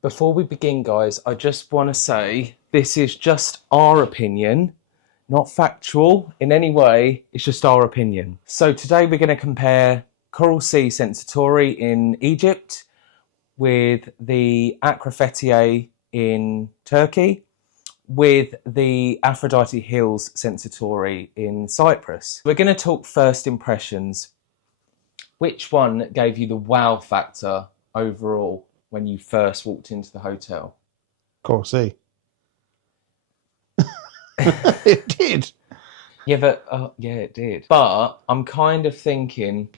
Before we begin, guys, I just want to say this is just our opinion, not factual in any way. It's just our opinion. So today we're going to compare Coral Sea Sensatori in Egypt with the Akra Fethiye in Turkey with the Aphrodite Hills Sensatori in Cyprus. We're going to talk first impressions. Which one gave you the wow factor overall when you first walked into the hotel? Coral Sea. It did. Yeah, but yeah, it did. But I'm kind of thinking,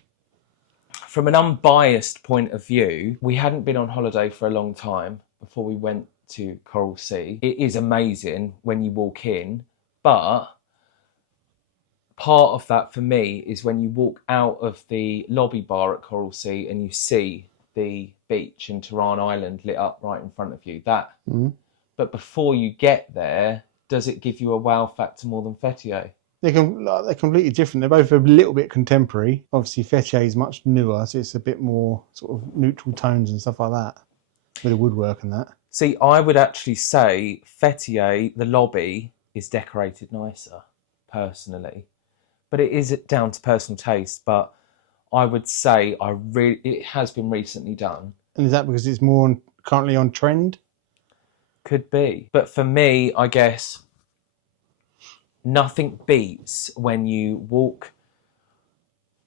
from an unbiased point of view, we hadn't been on holiday for a long time before we went to Coral Sea. It is amazing when you walk in, but part of that for me is when you walk out of the lobby bar at Coral Sea and you see the beach and Tehran Island lit up right in front of you. That. But before you get there, does it give you a wow factor more than Fethiye? They're completely different. They're both a little bit contemporary. Obviously, Fethiye is much newer, so it's a bit more sort of neutral tones and stuff like that, with the woodwork and that. See, I would actually say Fethiye, the lobby, is decorated nicer, personally. But it is down to personal taste. But I would say it has been recently done. And is that because it's more currently on trend? Could be. But for me, I guess nothing beats when you walk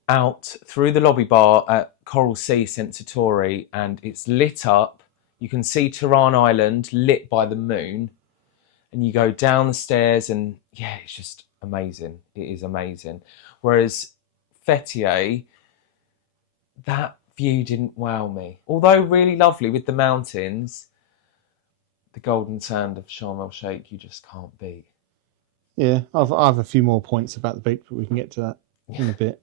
out through the lobby bar at Coral Sea Sensatori and it's lit up. You can see Tehran Island lit by the moon, and you go down the stairs and yeah, it's just amazing. It is amazing. Whereas Fethiye, that view didn't wow me. Although really lovely with the mountains, the golden sand of Sharm el Sheikh you just can't beat. Yeah, I have a few more points about the beach, but we can get to that in a bit.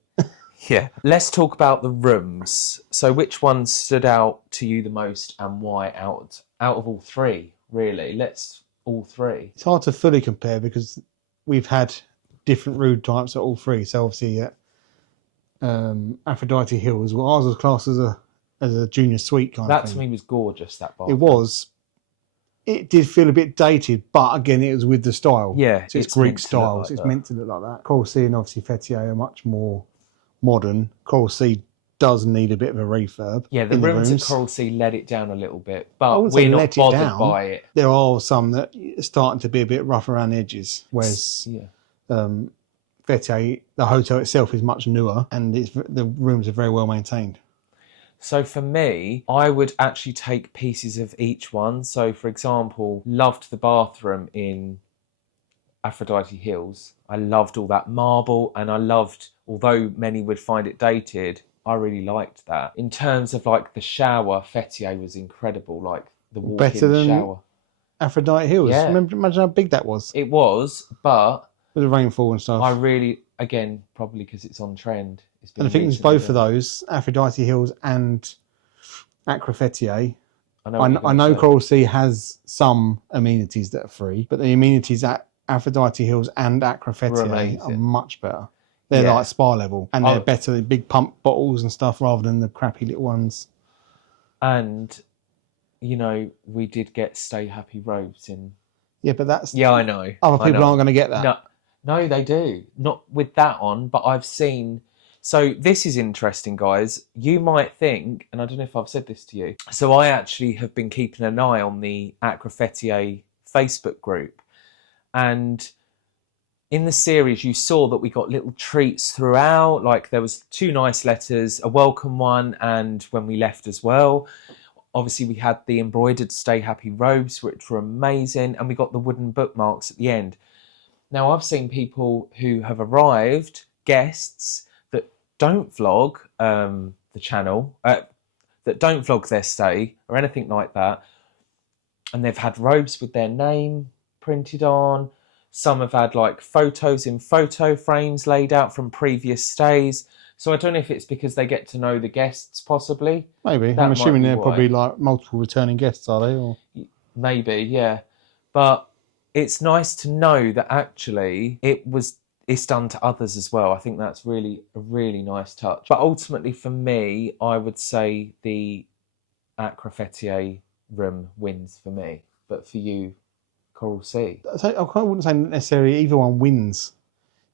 Yeah. Let's talk about the rooms. So which one stood out to you the most and why out of all three, really? All three. It's hard to fully compare because we've had different room types at all three. So obviously Aphrodite Hills, well, ours was classed as a junior suite kind of thing. That to me was gorgeous, that bar. It was. It did feel a bit dated, but again, it was with the style. Yeah, so it's Greek styles. It's meant to look like that. Coral Sea and obviously Fethiye are much more modern. Coral Sea does need a bit of a refurb. Yeah, the rooms at Coral Sea let it down a little bit, but we're not bothered by it. There are some that are starting to be a bit rough around the edges, whereas Fethiye, the hotel itself is much newer and the rooms are very well maintained. So for me, I would actually take pieces of each one. So for example, loved the bathroom in Aphrodite Hills. I loved all that marble and I loved, although many would find it dated, I really liked that. In terms of like the shower, Fethiye was incredible, like the walk-in shower. Aphrodite Hills? Yeah. Imagine how big that was. It was, but with the rainfall and stuff. I really, again, probably because it's on trend. And I think there's both of those, Aphrodite Hills and Akra Fethiye. I know Coral Sea has some amenities that are free, but the amenities at Aphrodite Hills and Akra Fethiye are much better. They're like spa level, and they're better than big pump bottles and stuff rather than the crappy little ones. And, you know, we did get Stay Happy robes in. Yeah, but that's... Yeah, I know. Other people aren't going to get that. No, they do. Not with that on, but I've seen... So this is interesting, guys. You might think, and I don't know if I've said this to you, so I actually have been keeping an eye on the Akra Fethiye Facebook group. And in the series, you saw that we got little treats throughout. Like there was 2 nice letters, a welcome one, and when we left as well. Obviously, we had the embroidered Stay Happy robes, which were amazing. And we got the wooden bookmarks at the end. Now, I've seen people who have arrived, guests, don't vlog the channel, that don't vlog their stay or anything like that. And they've had robes with their name printed on. Some have had like photos in photo frames laid out from previous stays. So I don't know if it's because they get to know the guests possibly. Maybe. I'm assuming they're probably like multiple returning guests, are they? Or maybe, yeah. But it's nice to know that actually it's done to others as well. I think that's really a really nice touch. But ultimately for me, I would say the Akra Fethiye room wins for me. But for you, Coral Sea. So I kind of wouldn't say necessarily either one wins.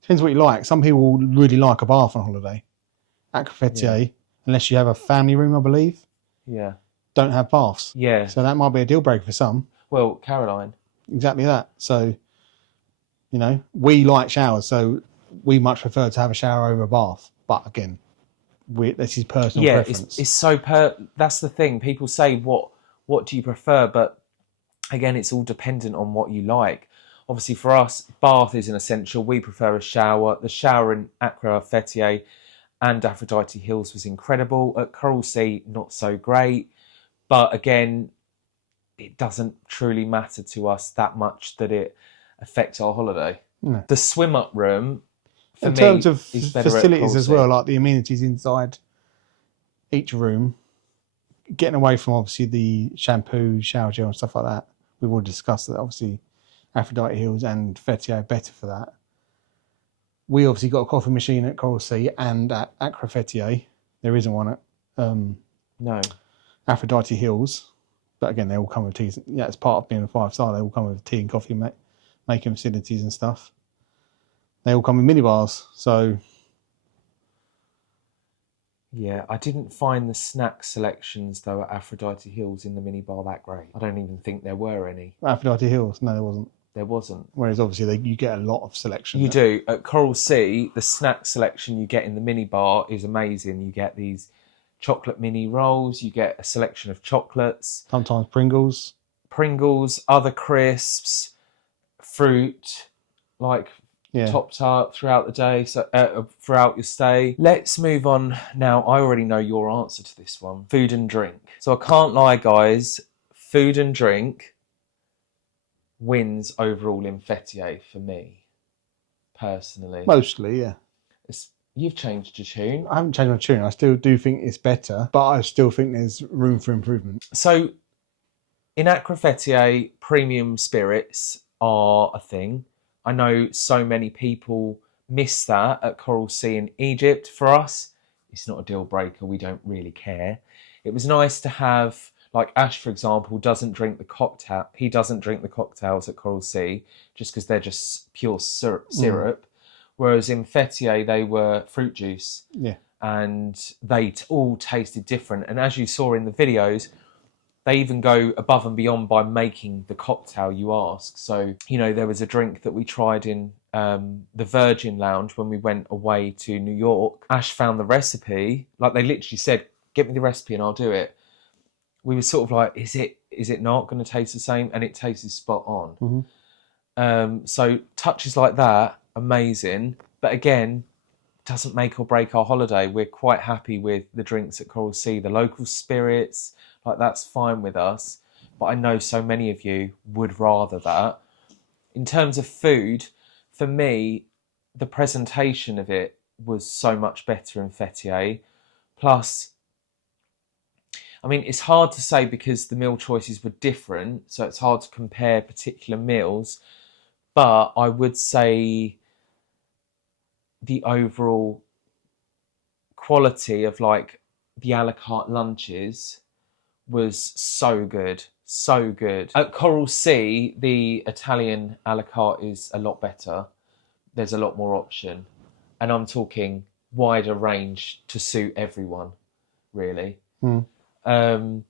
Depends what you like. Some people really like a bath on holiday. Akra Fethiye, unless you have a family room, I believe. Yeah. Don't have baths. Yeah. So that might be a deal breaker for some. Well, Caroline. Exactly that. So, you know, we like showers, so we much prefer to have a shower over a bath. But again, this is personal preference. It's so that's the thing. People say what do you prefer, but again, it's all dependent on what you like. Obviously, for us, bath is an essential. We prefer a shower. The shower in Akra Fethiye and Aphrodite Hills was incredible. At Coral Sea, not so great. But again, it doesn't truly matter to us that much that it affects our holiday. No. The swim up room, for in me, terms of is better facilities at as well, like the amenities inside each room, getting away from obviously the shampoo, shower gel and stuff like that. We've already discussed that obviously Aphrodite Hills and Fethiye are better for that. We obviously got a coffee machine at Coral Sea and at Akra Fethiye. There isn't one at No. Aphrodite Hills. But again, they all come with tea. Yeah, it's part of being a 5-star. They all come with tea and coffee making facilities and stuff. They all come with minibars. So, yeah, I didn't find the snack selections though at Aphrodite Hills in the minibar that great. I don't even think there were any. Aphrodite Hills, no, there wasn't. There wasn't. Whereas obviously you get a lot of selection. You do. At Coral Sea, the snack selection you get in the minibar is amazing. You get these chocolate mini rolls, you get a selection of chocolates. Sometimes Pringles. Other crisps, fruit, like topped up throughout the day, so throughout your stay. Let's move on now. I already know your answer to this one. Food and drink. So I can't lie, guys. Food and drink wins overall in Fethiye for me, personally. Mostly, yeah. You've changed your tune. I haven't changed my tune. I still do think it's better, but I still think there's room for improvement. So, in Akra Fethiye, premium spirits are a thing. I know so many people miss that at Coral Sea in Egypt. For us, it's not a deal breaker. We don't really care. It was nice to have, like Ash, for example, doesn't drink the cocktail. He doesn't drink the cocktails at Coral Sea just because they're just pure syrup. Whereas in Fethiye, they were fruit juice. Yeah. And they all tasted different. And as you saw in the videos, they even go above and beyond by making the cocktail you ask. So, you know, there was a drink that we tried in the Virgin Lounge when we went away to New York. Ash found the recipe. Like, they literally said, "Give me the recipe and I'll do it." We were sort of like, is it not going to taste the same? And it tasted spot on. Mm-hmm. So touches like that, amazing. But again, doesn't make or break our holiday. We're quite happy with the drinks at Coral Sea. The local spirits, like, that's fine with us. But I know so many of you would rather that. In terms of food, for me, the presentation of it was so much better in Fethiye. Plus, I mean, it's hard to say because the meal choices were different, so it's hard to compare particular meals. But I would say the overall quality of, like, the a la carte lunches was so good. So good. At Coral Sea, the Italian a la carte is a lot better. There's a lot more option. And I'm talking wider range to suit everyone, really. The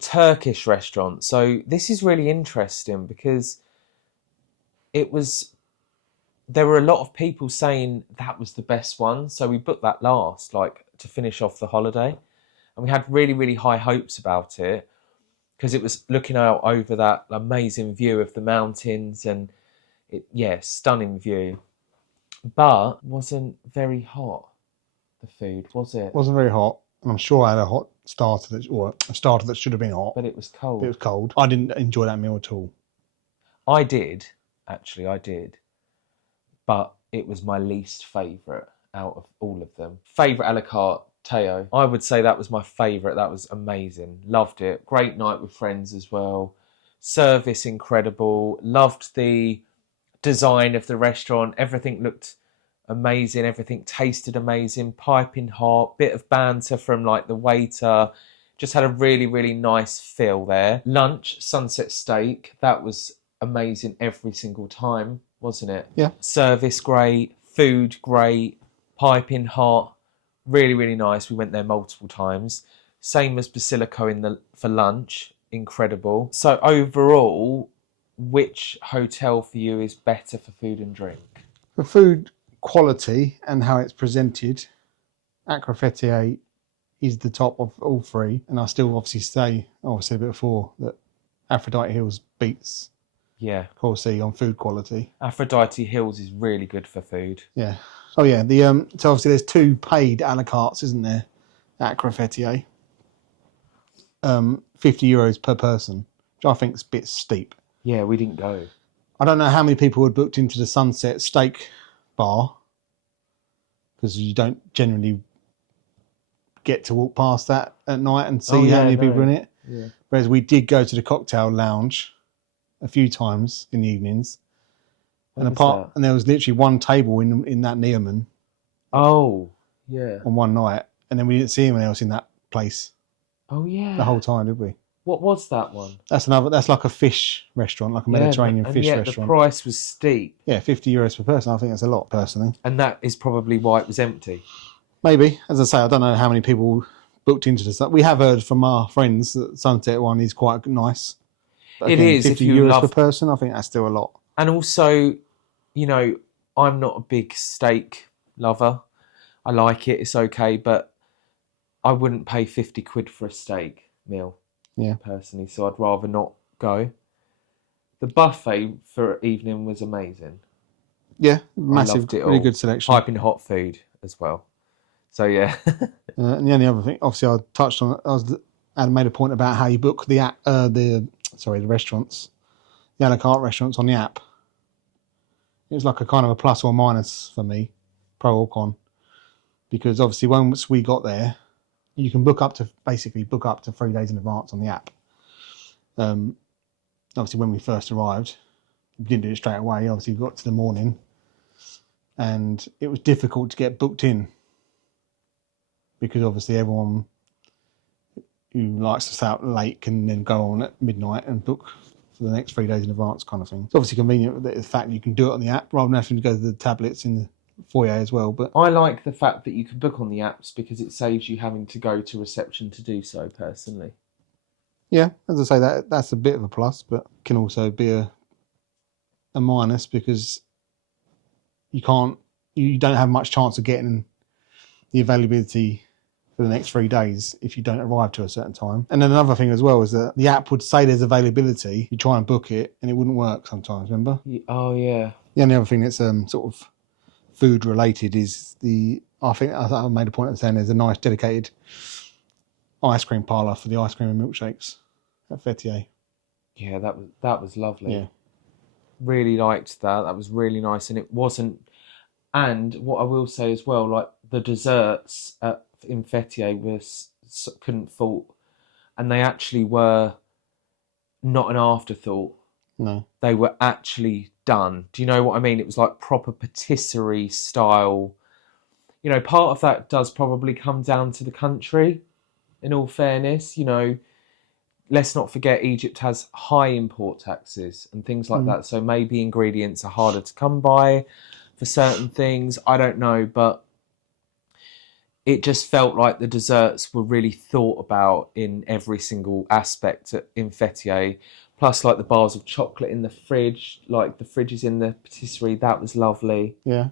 Turkish restaurant. So this is really interesting because there were a lot of people saying that was the best one. So we booked that last, like, to finish off the holiday. And we had really, really high hopes about it because it was looking out over that amazing view of the mountains and stunning view. But wasn't very hot, the food, was it? Wasn't very hot. And I'm sure I had a starter that should have been hot. But it was cold. It was cold. I didn't enjoy that meal at all. I did. But it was my least favourite out of all of them. Favourite a la carte, Teo. I would say that was my favourite. That was amazing. Loved it. Great night with friends as well. Service incredible. Loved the design of the restaurant. Everything looked amazing. Everything tasted amazing. Piping hot. Bit of banter from, like, the waiter. Just had a really, really nice feel there. Lunch, sunset steak, that was amazing every single time, wasn't it? Yeah. Service great, food great, piping hot, really, really nice. We went there multiple times. Same as Basilico for lunch, incredible. So overall, which hotel for you is better for food and drink? For food quality and how it's presented, Akra Fethiye is the top of all three. And I still obviously say, I said a bit before, that Aphrodite Hills beats Coral Sea on food quality. Aphrodite Hills is really good for food. Yeah. Oh yeah. So obviously there's 2 paid a la cartes, isn't there? Akra Fethiye. €50 per person, which I think is a bit steep. Yeah, we didn't go. I don't know how many people had booked into the Sunset Steak Bar, because you don't generally get to walk past that at night and see how many people are in it. Yeah. Whereas we did go to the cocktail lounge a few times in the evenings. And there was literally one table in that Neoman. Oh, yeah. On one night. And then we didn't see anyone else in that place. Oh, yeah. The whole time, did we? What was that one? That's like a fish restaurant, like a Mediterranean fish restaurant. The price was steep. Yeah, €50 per person. I think that's a lot, personally. And that is probably why it was empty. Maybe. As I say, I don't know how many people booked into this. We have heard from our friends that Sunset one is quite nice. But again, it is. €50 per person, I think that's still a lot. And also, you know, I'm not a big steak lover. I like it, it's okay, but I wouldn't pay 50 quid for a steak meal. Yeah. Personally, so I'd rather not go. The buffet for evening was amazing. Yeah, massive, really good selection. Piping hot food as well. So yeah. And the only other thing, obviously, I touched on it. I made a point about how you book the restaurants, the a la carte restaurants on the app. It was like a kind of a plus or minus for me, pro or con, because obviously once we got there, you can book up to 3 days in advance on the app. Obviously, when we first arrived, we didn't do it straight away. Obviously, we got to the morning, and it was difficult to get booked in because obviously everyone who likes to stay out late can then go on at midnight and book for the next 3 days in advance, kind of thing. It's obviously convenient with the fact that you can do it on the app rather than having to go to the tablets in the foyer as well. But I like the fact that you can book on the apps because it saves you having to go to reception to do so, personally. Yeah, as I say, that's a bit of a plus, but can also be a minus because you don't have much chance of getting the availability for the next 3 days if you don't arrive to a certain time. And then another thing as well is that the app would say there's availability, you try and book it and it wouldn't work sometimes, remember? Oh yeah. The only other thing that's sort of food related is I made a point of saying there's a nice dedicated ice cream parlour for the ice cream and milkshakes at Fethiye. Yeah, that was lovely. Yeah. Really liked that. That was really nice, and it wasn't. And what I will say as well, like the desserts in Fethiye couldn't fault, and they actually were not an afterthought. No, they were actually done. Do you know what I mean? It was like proper patisserie style. You know, part of that does probably come down to the country, in all fairness. You know, let's not forget Egypt has high import taxes and things like that. So maybe ingredients are harder to come by for certain things. I don't know, but it just felt like the desserts were really thought about in every single aspect in Fethiye. Plus, like the bars of chocolate in the fridge, like the fridges in the patisserie, that was lovely. Yeah.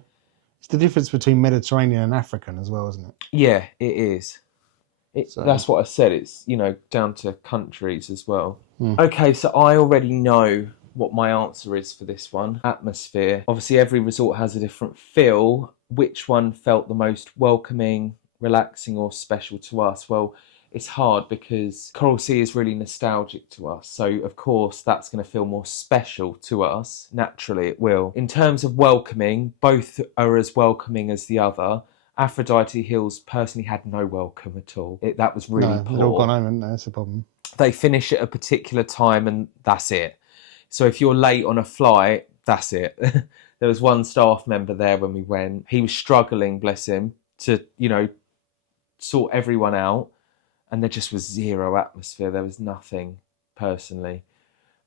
It's the difference between Mediterranean and African as well, isn't it? Yeah, it is. That's what I said. It's, you know, down to countries as well. Okay, so I already know what my answer is for this one. Atmosphere. Obviously, every resort has a different feel. Which one felt the most welcoming, relaxing or special to us? Well, it's hard because Coral Sea is really nostalgic to us. So, of course, that's going to feel more special to us. Naturally, it will. In terms of welcoming, both are as welcoming as the other. Aphrodite Hills personally had no welcome at all. That was really poor. They've all gone home, haven't they? That's the problem. They finish at a particular time and that's it. So if you're late on a flight, that's it. There was one staff member there when we went. He was struggling, bless him, to, you know, sort everyone out. and there just was zero atmosphere. There was nothing, personally.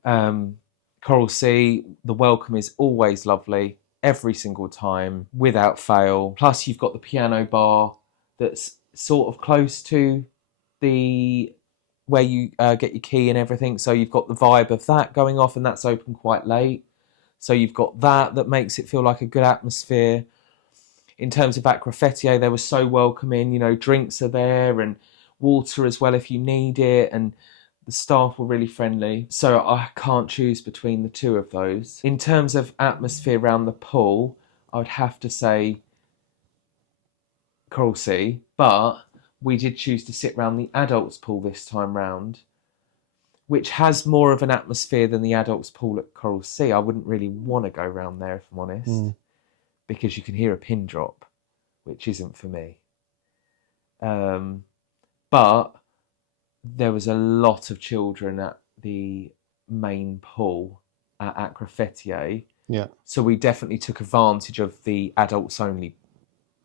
Coral Sea, the welcome is always lovely, every single time, without fail. Plus, you've got the piano bar that's sort of close to the where you get your key and everything. So you've got the vibe of that going off, and that's open quite late. So you've got that makes it feel like a good atmosphere. In terms of Akra Fethiye, they were so welcoming. You know, drinks are there and water as well if you need it, and the staff were really friendly. So I can't choose between the two of those. In terms of atmosphere around the pool, I would have to say Coral Sea, but we did choose to sit round the adults pool this time round, which has more of an atmosphere than the adults pool at Coral Sea. I wouldn't really want to go round there, if I'm honest, because you can hear a pin drop, which isn't for me. But there was a lot of children at the main pool at Akra Fethiye. Yeah. So we definitely took advantage of the adults only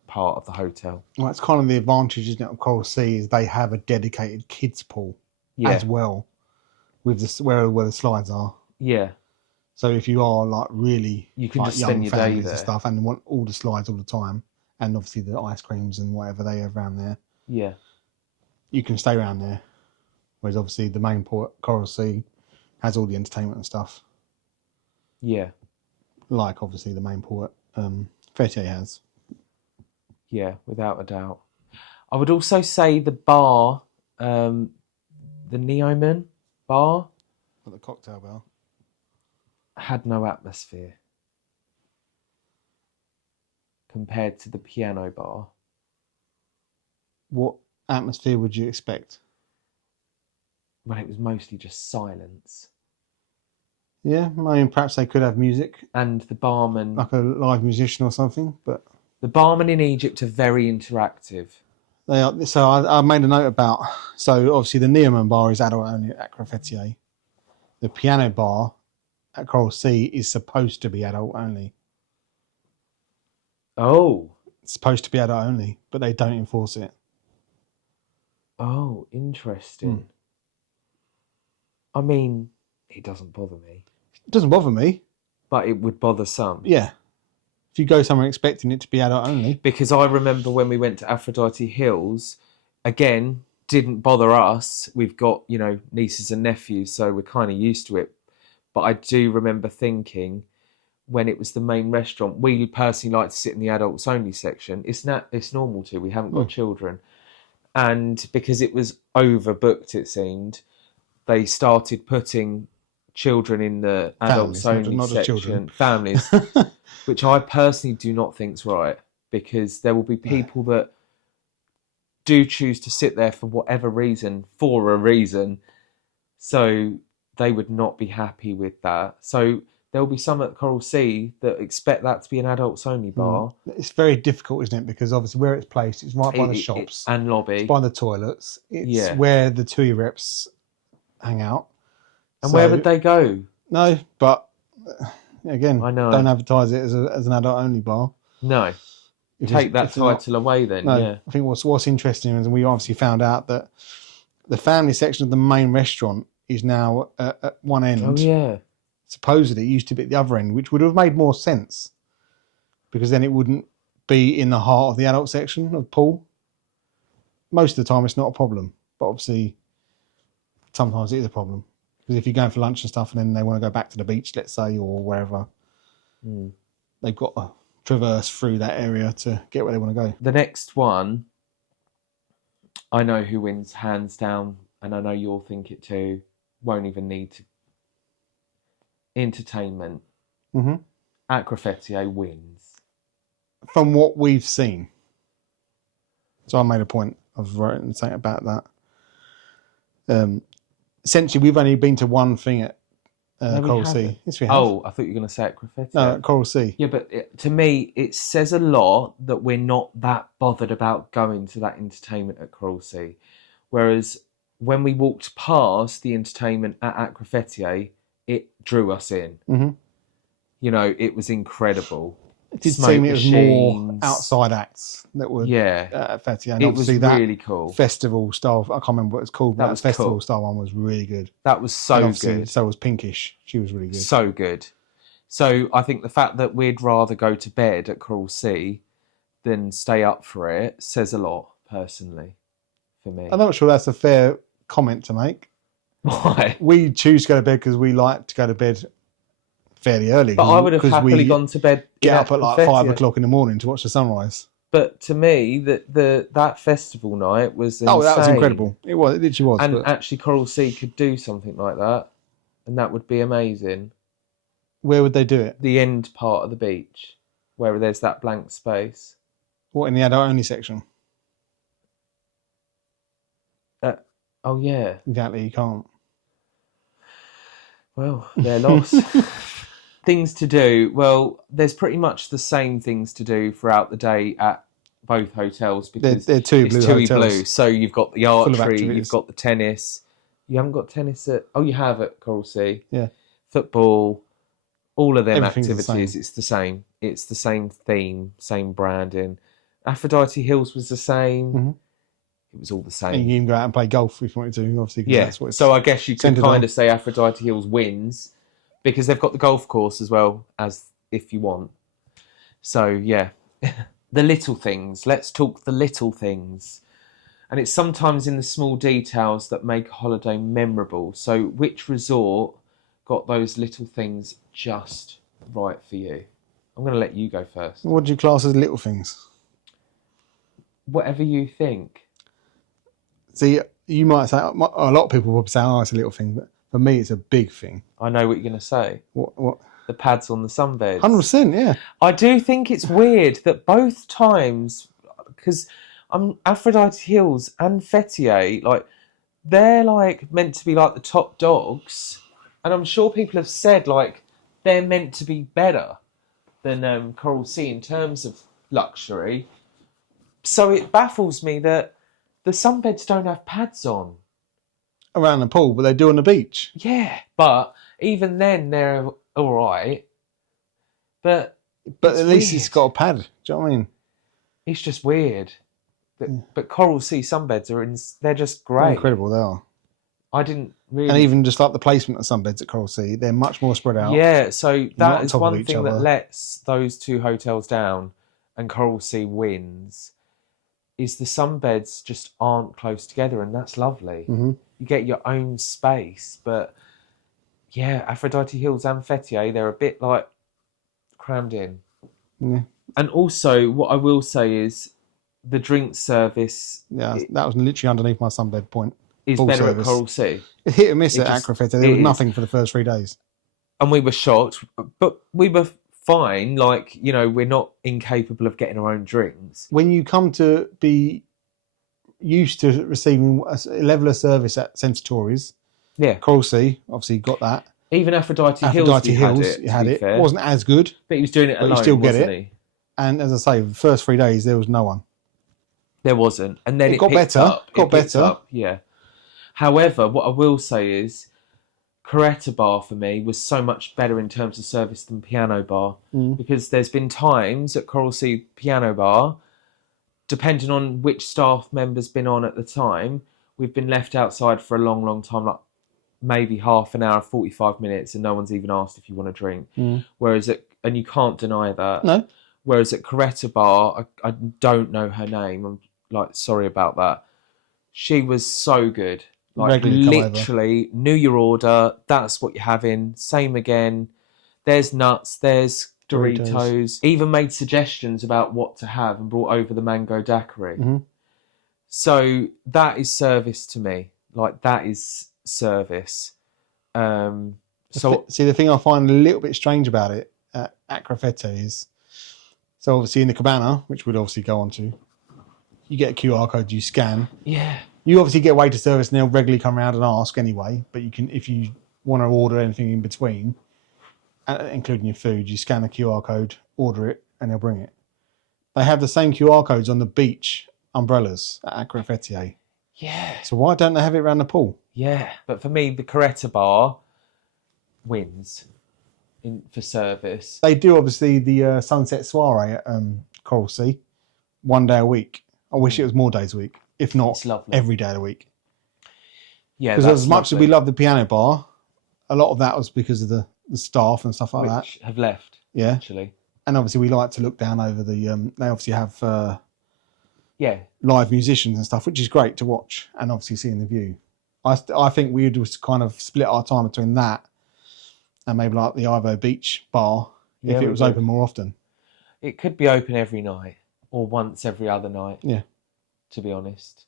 part of the hotel. Well, it's kind of the advantage, isn't it, of Coral Sea, is they have a dedicated kids pool as well, with where the slides are. Yeah. So if you are like really you can like just young spend your day families there and stuff, and want all the slides all the time, and obviously the ice creams and whatever they have around there. Yeah. You can stay around there. Whereas obviously the main port, Coral Sea, has all the entertainment and stuff. Yeah. Like obviously the main port, Fethiye has. Yeah, without a doubt. I would also say the bar, the Neoman bar, At the cocktail bar. had no atmosphere compared to the piano bar. What atmosphere would you expect? Well, it was mostly just silence. Yeah, I mean, perhaps they could have music, And the barman... like a live musician or something, but... The barman in Egypt are very interactive. They are. So I made a note about... So obviously the Neoman bar is adult only at Akra Fethiye. The piano bar at Coral Sea is supposed to be adult only. Oh. It's supposed to be adult only, but they don't enforce it. Oh, interesting. I mean, it doesn't bother me. It doesn't bother me. But it would bother some. Yeah. If you go somewhere expecting it to be adult only. Because I remember when we went to Aphrodite Hills, again, didn't bother us. We've got, you know, nieces and nephews, so we're kind of used to it. But I do remember thinking, when it was the main restaurant, we personally like to sit in the adults only section. It's normal to. We haven't got children. And because it was overbooked, it seemed, they started putting children in the adults only section. Families. Which I personally do not think's right, because there will be people that do choose to sit there for whatever reason, for a reason. So they would not be happy with that. So there'll be some at Coral Sea that expect that to be an adults only bar. It's very difficult, isn't it? Because obviously where it's placed, it's right by the shops and lobby. It's by the toilets. It's where the TUI reps hang out. And where would they go? No, but again, I know. Don't advertise it as an adult only bar. No. Take that title away then. No, yeah. I think what's interesting is we obviously found out that the family section of the main restaurant is now at one end. Oh yeah. Supposedly it used to be at the other end, which would have made more sense, because then it wouldn't be in the heart of the adult section of the pool. Most of the time it's not a problem, but obviously sometimes it is a problem, because if you're going for lunch and stuff and then they want to go back to the beach, let's say, or wherever, they've got to traverse through that area to get where they want to go. The next one, I know who wins hands down, and I know you'll think it too. Won't even need to. Entertainment. Akra Fethiye wins. From what we've seen. So I made a point of writing something about that. Essentially, we've only been to one thing at Coral Sea. Yes, we have. Oh, I thought you were going to say Akra Fethiye. No, at Coral Sea. Yeah, but to me, it says a lot that we're not that bothered about going to that entertainment at Coral Sea. Whereas when we walked past the entertainment at Akra Fethiye, it drew us in. You know, it was incredible. It did smoke seem it was more machines. outside acts that were at Fethiye. And it obviously was that really cool. festival style, I can't remember what it's called, but that festival cool. style one was really good. That was so good. So was Pinkish. She was really good. So good. So I think the fact that we'd rather go to bed at Coral Sea than stay up for it says a lot, personally, for me. I'm not sure that's a fair comment to make. Why? We choose to go to bed because we like to go to bed fairly early. But I would have happily gone to bed. Get up at like 5 o'clock in the morning to watch the sunrise. But to me, that festival night was insane. Oh, that was incredible. It was. It literally was. And actually, Coral Sea could do something like that, and that would be amazing. Where would they do it? The end part of the beach, where there's that blank space. What, in the adult only section? Oh yeah. Exactly. You can't. Well, they're lost. Things to do. Well, there's pretty much the same things to do throughout the day at both hotels because they're TUI hotels. Blue. So you've got the archery, you've got the tennis. You haven't got tennis at... Oh, you have at Coral Sea. Yeah. Football, all of them activities. It's the same. It's the same theme, same branding. Aphrodite Hills was the same. Mm-hmm. It was all the same. And you can go out and play golf if you wanted to, obviously. Yeah, that's what so I guess you could kind of say Aphrodite Hills wins because they've got the golf course as well as if you want. So, yeah. The little things. Let's talk the little things. And it's sometimes in the small details that make a holiday memorable. So which resort got those little things just right for you? I'm going to let you go first. What do you class as little things? Whatever you think. See, you might say, a lot of people will say, oh, it's a little thing, but for me, it's a big thing. I know what you're going to say. What? The pads on the sunbeds. 100%, yeah. I do think it's weird that both times, because Aphrodite Hills and Fethiye, like, they're like meant to be like the top dogs, and I'm sure people have said like they're meant to be better than Coral Sea in terms of luxury. So it baffles me that the sunbeds don't have pads on. Around the pool, but they do on the beach. Yeah, but even then they're all right. But at least it's got a pad. Do you know what I mean? It's just weird. But Coral Sea sunbeds they're just great. They're incredible, they are. I didn't really... And even just like the placement of sunbeds at Coral Sea, they're much more spread out. Yeah, so that is one thing that lets those two hotels down and Coral Sea wins is the sunbeds just aren't close together, and that's lovely. Mm-hmm. You get your own space, but yeah, Aphrodite Hills and Fethiye, they're a bit like crammed in. Yeah. And also, what I will say is the drink service... Yeah, that was literally underneath my sunbed point. Is better at Coral Sea. It hit and miss at Akra Fethiye. There was nothing for the first 3 days. And we were shocked, but we were fine. Like, you know, we're not incapable of getting our own drinks. When you come to be used to receiving a level of service at Sensatori's, Coral Sea, obviously got that. Even Aphrodite Hills, you had it. It wasn't as good. But he was doing it alone, you still get wasn't it. he? And as I say, the first 3 days, there was no one. There wasn't. And then it got picked better. Up. Got better. Up, yeah. However, what I will say is Caretta Bar for me was so much better in terms of service than Piano Bar because there's been times at Coral Sea Piano Bar, depending on which staff member's been on at the time, we've been left outside for a long, long time, like maybe half an hour, 45 minutes, and no one's even asked if you want a drink. Whereas and you can't deny that. No. Whereas at Caretta Bar, I don't know her name. I'm like, sorry about that. She was so good. Like literally knew your order. That's what you're having. Same again. There's nuts. There's Doritos. Even made suggestions about what to have and brought over the mango daiquiri. So that is service to me. Like that is service. So see, the thing I find a little bit strange about it at Akra Fethiye is, so obviously in the Cabana, which we'd obviously go on to, you get a QR code, you scan. Yeah. You obviously get waiter service and they'll regularly come around and ask anyway, but you can, if you want to order anything in between, including your food, you scan the QR code, order it, and they'll bring it. They have the same QR codes on the beach umbrellas at Akra Fethiye. Yeah. So why don't they have it around the pool? Yeah. But for me, the Caretta Bar wins. for service. They do obviously the sunset soiree at Coral Sea, 1 day a week. I wish it was more days a week, if not every day of the week. Yeah, because as much as we love the piano bar, a lot of that was because of the staff and stuff like that. Which have left. Yeah, actually. And obviously we like to look down over the. They obviously have live musicians and stuff, which is great to watch, and obviously seeing the view. I think we would just kind of split our time between that and maybe like the Ivo Beach bar if it was open more often. It could be open every night or once every other night. Yeah, to be honest.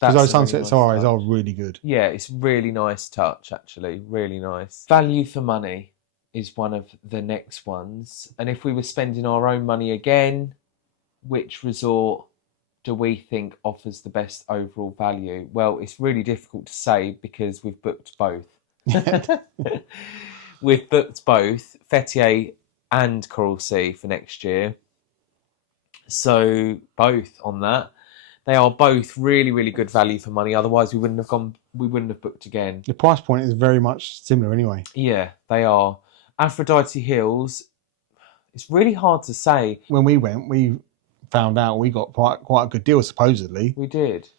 Because those sunset soirees are really good. Yeah, it's really nice touch, actually. Really nice. Value for money is one of the next ones. And if we were spending our own money again, which resort do we think offers the best overall value? Well, it's really difficult to say because we've booked both. We've booked both, Fethiye and Coral Sea for next year. So both on that. They are both really, really good value for money. Otherwise, we wouldn't have booked again. The price point is very much similar anyway. Yeah, they are. Aphrodite Hills, it's really hard to say. When we went, we found out we got quite a good deal, supposedly. We did.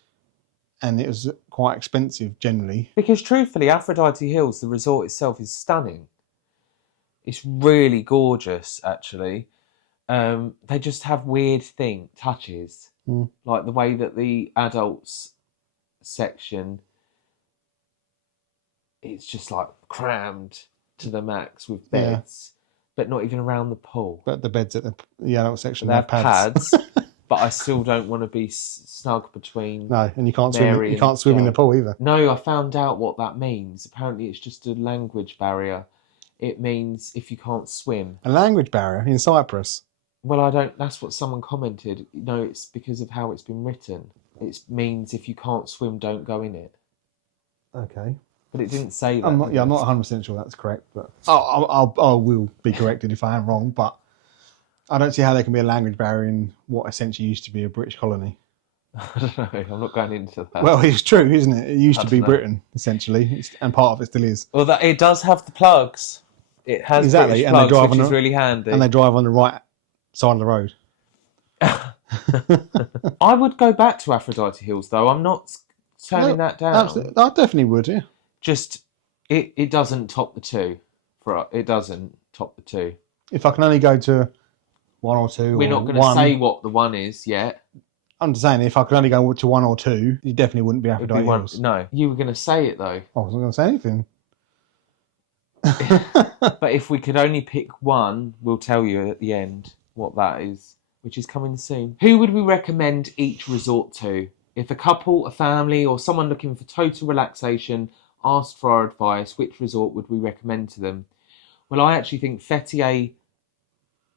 And it was quite expensive, generally. Because truthfully, Aphrodite Hills, the resort itself, is stunning. It's really gorgeous, actually. They just have weird touches. Like the way that the adults section, it's just like crammed to the max with beds, but not even around the pool. But the beds at the adult section, they have pads. But I still don't want to be snug between. No, and you can't swim. You can't swim in the pool either. No, I found out what that means. Apparently, it's just a language barrier. It means if you can't swim. A language barrier in Cyprus. Well, I don't. That's what someone commented. No, it's because of how it's been written. It means if you can't swim, don't go in it. Okay. But it didn't say that. I'm not 100% sure that's correct, but I will be corrected if I am wrong. But I don't see how there can be a language barrier in what essentially used to be a British colony. I don't know. I'm not going into that. Well, it's true, isn't it? It used to be Britain, essentially, and part of it still is. Well, it does have the plugs. It has exactly, British plugs, which is really handy. And they drive on the right side of the road. I would go back to Aphrodite Hills, though. I'm not turning that down. Absolutely. I definitely would, yeah. Just, it doesn't top the two. It doesn't top the two. If I can only go to one or two, we're not going to say what the one is yet. I'm just saying, if I could only go to one or two, you definitely wouldn't be Aphrodite Hills. No, you were going to say it, though. I wasn't going to say anything. But if we could only pick one, we'll tell you at the end what that is, which is coming soon. Who would we recommend each resort to? If a couple, a family, or someone looking for total relaxation asked for our advice, which resort would we recommend to them? Well, I actually think Fethiye,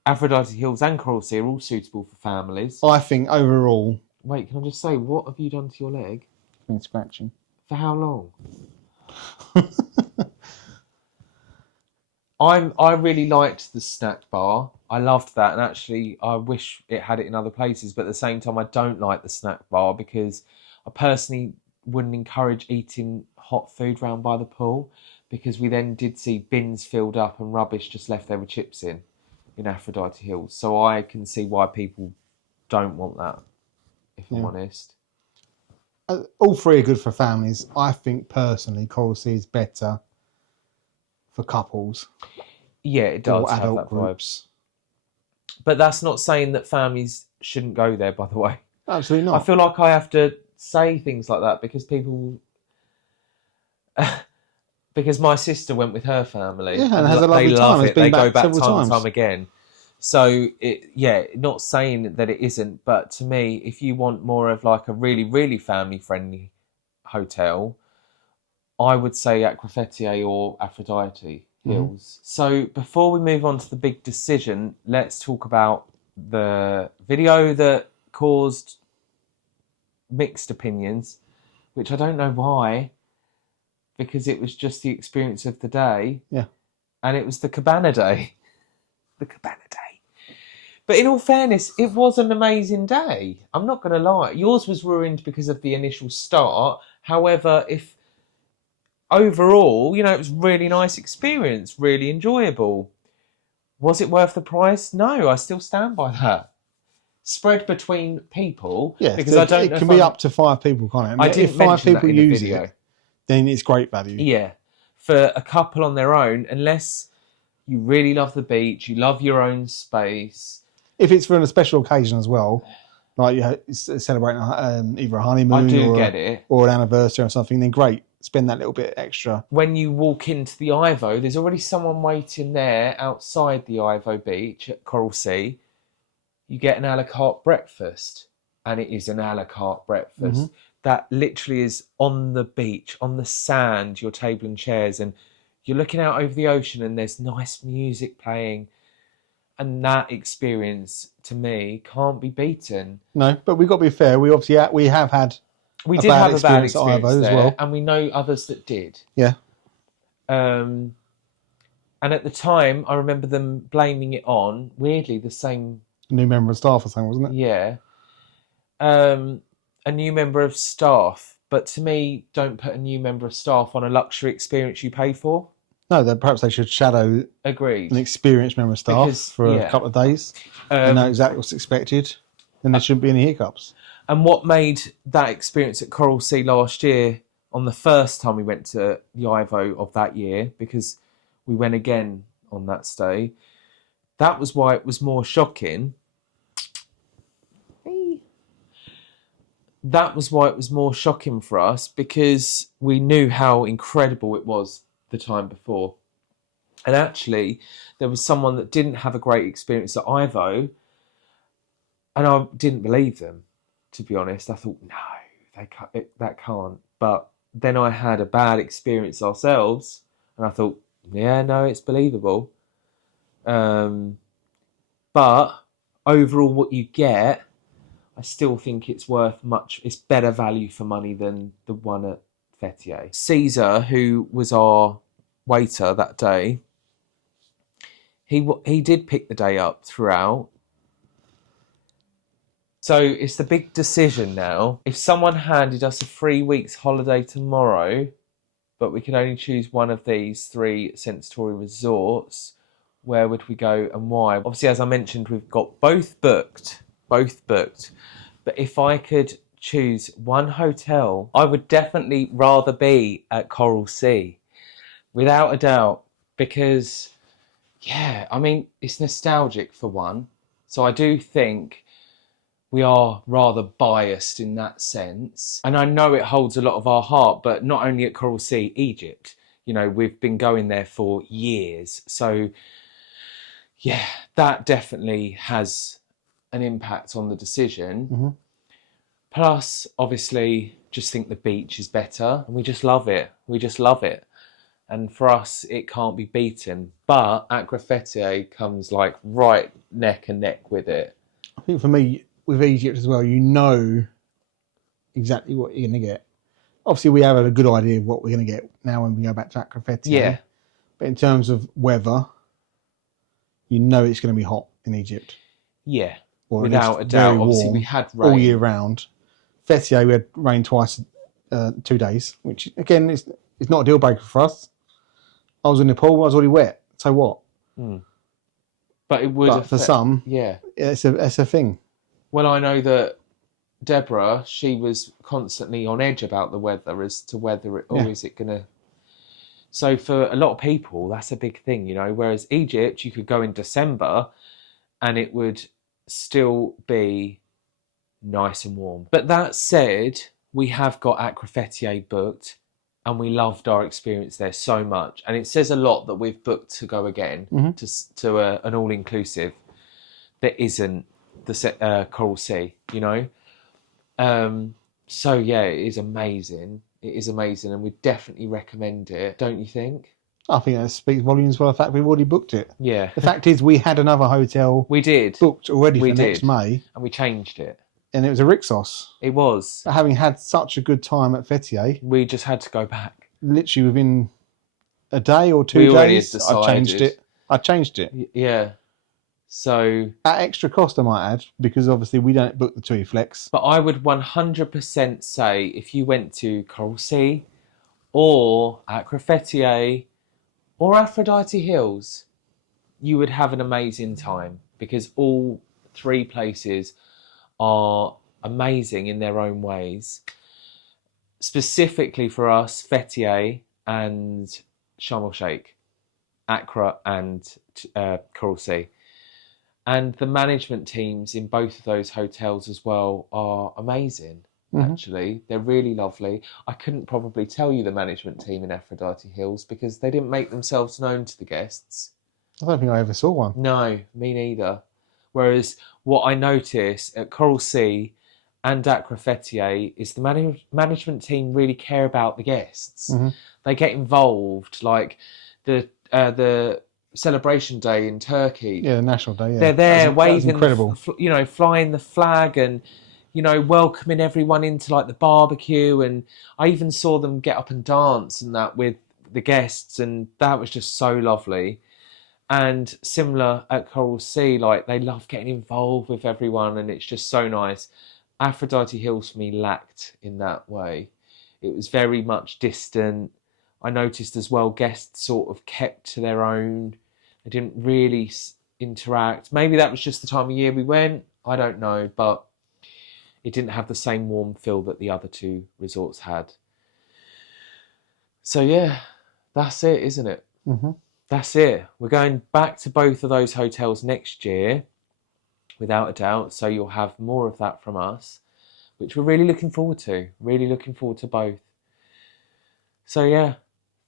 Aphrodite Hills and Coral Sea are all suitable for families. I think overall... Wait, can I just say, what have you done to your leg? Been scratching. For how long? I really liked the snack bar. I loved that, and actually I wish it had it in other places, but at the same time I don't like the snack bar because I personally wouldn't encourage eating hot food round by the pool, because we then did see bins filled up and rubbish just left there with chips in Aphrodite Hills. So I can see why people don't want that, if I'm honest. All three are good for families. I think personally Coral Sea is better for couples. Yeah, it does or have adult that groups. Vibe. But that's not saying that families shouldn't go there, by the way. Absolutely not. I feel like I have to say things like that because people... because my sister went with her family. Yeah, and has a lovely time. Love it. They go back time times. and time again. So, not saying that it isn't, but to me, if you want more of like a really, really family-friendly hotel, I would say Akra Fethiye or Aphrodite Hills. So before we move on to the big decision, let's talk about the video that caused mixed opinions, which I don't know why, because it was just the experience of the day. Yeah. And it was the Cabana day. The Cabana day. But in all fairness, it was an amazing day. I'm not going to lie. Yours was ruined because of the initial start. However, overall, you know, it was a really nice experience, really enjoyable. Was it worth the price? No, I still stand by that. Spread between people, because I don't know. It can be up to 5 people, can't it? I didn't if 5 mention that people in the use video. it, then it's great value. Yeah, for a couple on their own, unless you really love the beach, you love your own space. If it's for a special occasion as well, like you're celebrating either a honeymoon or an anniversary or something, then great. Spend that little bit extra. When you walk into the Ivo, there's already someone waiting there outside the Ivo beach at Coral Sea. You get an a la carte breakfast, and it is an a la carte breakfast. That literally is on the beach, on the sand, your table and chairs, and you're looking out over the ocean and there's nice music playing. And that experience, to me, can't be beaten. No, but we've got to be fair. We obviously have had a bad experience at Ivo there, as well. and we know others that did. Yeah. And at the time, I remember them blaming it on, weirdly, the same... new member of staff or something, wasn't it? Yeah. A new member of staff. But to me, don't put a new member of staff on a luxury experience you pay for. No, perhaps they should shadow an experienced member of staff for a couple of days and know exactly what's expected. Then there shouldn't be any hiccups. And what made that experience at Coral Sea last year, on the first time we went to the Ivo of that year, because we went again on that stay, that was why it was more shocking. That was why it was more shocking for us, because we knew how incredible it was the time before. And actually, there was someone that didn't have a great experience at Ivo, and I didn't believe them, to be honest. I thought, no, that can't. But then I had a bad experience ourselves, and I thought, yeah, no, it's believable. But overall, what you get, I still think it's worth much. It's better value for money than the one at Fethiye. Caesar, who was our waiter that day, he did pick the day up throughout. So it's the big decision now. If someone handed us a 3 weeks holiday tomorrow, but we could only choose one of these 3 Sensatori resorts, where would we go and why? Obviously, as I mentioned, we've got both booked. But if I could choose one hotel, I would definitely rather be at Coral Sea, without a doubt, because, yeah, I mean, it's nostalgic for one. So I do think we are rather biased in that sense. And I know it holds a lot of our heart, but not only at Coral Sea, Egypt. You know, we've been going there for years. So, yeah, that definitely has an impact on the decision. Plus, obviously, just think the beach is better, and we just love it. And for us, it can't be beaten. But Akra Fethiye comes like right neck and neck with it. I think for me, with Egypt as well, you know exactly what you're going to get. Obviously, we have a good idea of what we're going to get now when we go back to Akra Fethiye. Yeah. But in terms of weather, you know it's going to be hot in Egypt. Yeah. Without a doubt. Obviously, we had rain all year round. Fethiye, we had rain twice, 2 days, which again is not a deal breaker for us. I was in the pool, I was already wet. So what? But it would. But for some, yeah, it's a thing. Well, I know that Deborah, she was constantly on edge about the weather as to whether it, is it gonna. So for a lot of people, that's a big thing, you know. Whereas Egypt, you could go in December, and it would still be nice and warm. But that said, we have got Akra Fethiye booked, and we loved our experience there so much. And it says a lot that we've booked to go again to an all-inclusive that isn't the Coral Sea, you know. So yeah, it is amazing. It is amazing, and we definitely recommend it, don't you think? I think that speaks volumes for the fact we've already booked it. Yeah. The fact is, we had another hotel. We did. Booked already for next May. And we changed it. And it was a Rixos. It was. But having had such a good time at Fethiye, we just had to go back. Literally within a day or 2 days, I changed it. Yeah. So at extra cost, I might add, because obviously we don't book the TUI Flex. But I would 100% say if you went to Coral Sea or Akra Fethiye or Aphrodite Hills, you would have an amazing time, because all three places are amazing in their own ways. Specifically for us, Fethiye and Sharm el Sheikh, Akra and Coral Sea. And the management teams in both of those hotels as well are amazing, actually. They're really lovely. I couldn't probably tell you the management team in Aphrodite Hills because they didn't make themselves known to the guests. I don't think I ever saw one. No, me neither. Whereas what I notice at Coral Sea and Akra Fethiye is the management team really care about the guests. They get involved, like the celebration day in Turkey. Yeah, the national day. Yeah, they're there waving, incredible. Flying the flag and welcoming everyone into like the barbecue. And I even saw them get up and dance and that with the guests, and that was just so lovely. And similar at Coral Sea, like they love getting involved with everyone, and it's just so nice. Aphrodite Hills for me lacked in that way. It was very much distant. I noticed as well guests sort of kept to their own. They didn't really interact. Maybe that was just the time of year we went. I don't know, but it didn't have the same warm feel that the other two resorts had. So yeah, that's it, isn't it? That's it. We're going back to both of those hotels next year, without a doubt. So you'll have more of that from us, which we're really looking forward to. Really looking forward to both. So yeah,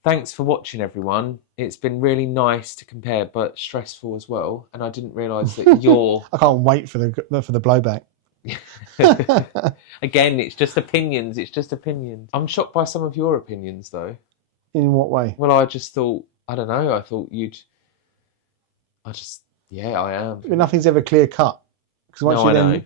thanks for watching, everyone. It's been really nice to compare, but stressful as well. And I didn't realise that you're... I can't wait for the blowback. Again, it's just opinions. It's just opinions. I'm shocked by some of your opinions, though. In what way? Well, I just thought... I don't know. I thought you'd... Yeah, I am. Nothing's ever clear cut. Because once No, I know.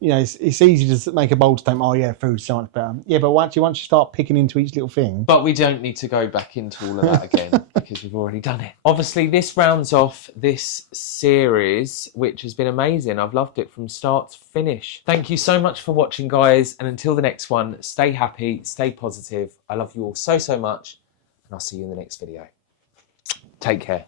It's easy to make a bold statement. Oh yeah, food's so much better. Yeah, but once you start picking into each little thing. But we don't need to go back into all of that again because we've already done it. Obviously, this rounds off this series, which has been amazing. I've loved it from start to finish. Thank you so much for watching, guys. And until the next one, stay happy, stay positive. I love you all so, so much. And I'll see you in the next video. Take care.